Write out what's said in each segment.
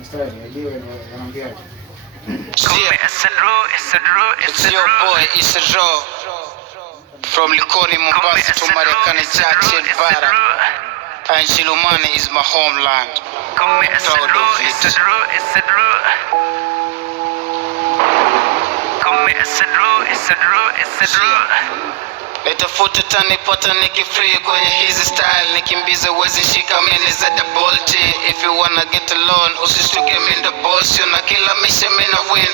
Mstari ndio wanaambiaje? It's your boy Isro from Likoni, Mombasa to Marekani, Chache Bara. And Shilumani is my homeland. Proud of it. Nitafuta tanipata nikifree kwenye hizi style, nikimbiza wezi shika mini za double T. If you wanna get alone, usishtuke mi the boss. Yuna kila mission mina win,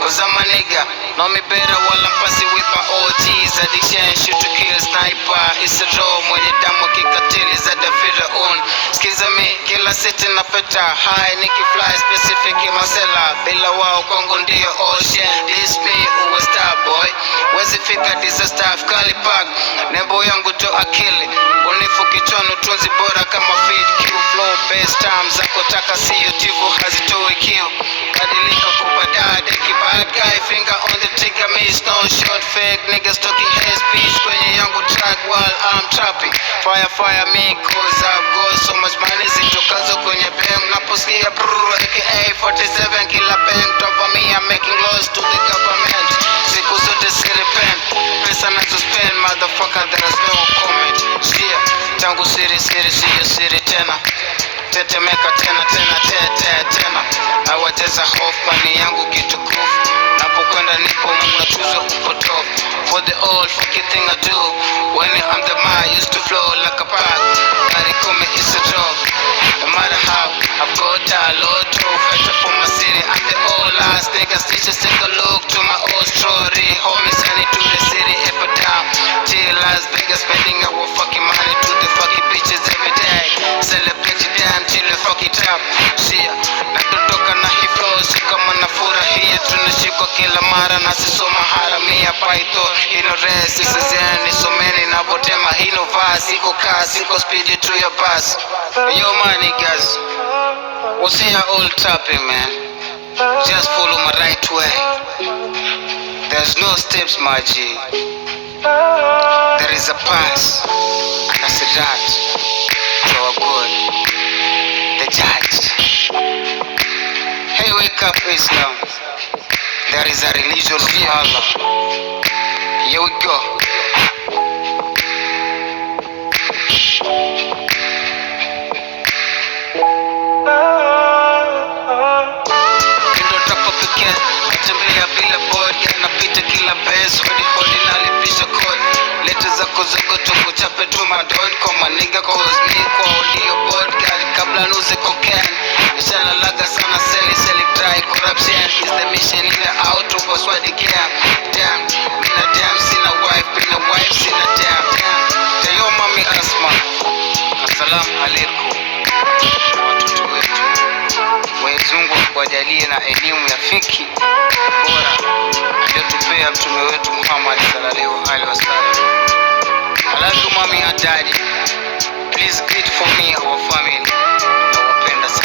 cause I'm a nigga. Know me better while I'm passing with my OGs. Addiction, shoot to kill, sniper. It's a raw, mwenye damu kikatili za dafira on. Skiza me, kila city na peta high, niki fly specific masela. Bila wao kwangu ndiyo ocean. This me, uwe star boy. Wezi fika disaster, kali pack. Nebo yangu to akili. Unifu kichwani utunzi bora kama feed Q. Flow best time zako taka siyo tivu hazitoi kiu. Badilika kubada deki bad guy. Finger on the trigger, me no short fake. Niggas talking head speech kwenye yangu track while I'm trapping. Fire me cause I've got so much money. Zitokazo kwenye bang. Naposikia brrrr aka 47 kila bang. Top of me I'm making laws to the government. Siku zote sirepent. Pesa nazo spend motherfucker there is no comment. Shia tangu siri siyo siri tena. Tetemeka tena na wateza hofu pani yangu kitukufu. Napokwenda nipo mnatuzo upotofu. For the old fucking thing I do. When I'm the man I used to flow like a pack. Gari kome is a job. No matter how I've got a lot of fighter for my city. I'm the old last niggas. Just take a look to my old story. Homies I need to the city ever down. Till Las Vegas spending our fucking money to the fucking bitches every day. Celebrate it down till the fucking top. Shit, nadodoka na hii flow. Si kama nafurahia tunashikwa kila mara na sisoma haramia paito. Hino rest isizeni someni na botema hino vasi. Siko kaa, siko speed to your bus. Yo man niggas, what's here all tapping man? Just follow my right way. There's no steps my G. There is a pass. And I said that to our God, the judge. Hey, wake up Islam. There is a religion of Allah. Here we go. Natembea bila board, napita kila base. Hodi nalipisha code. Leta zako zogo tuko chape tu madod. Kwa maniga cause me kwa audio board. Gari kabla nuze cocaine. Nishala laga sana seli dry. Corruption is the mission in the out of us what they care. Damn, mina damn sina wife sina damn. Tayo mami Asma, assalamu alaikum. Watoto wetu Mwenyezi Mungu akujalie na elimu ya fiki bora aliyotupea mtume wetu Muhammad sallallahu alaihi wasallam. I love you mommy and daddy. Please greet for me our family.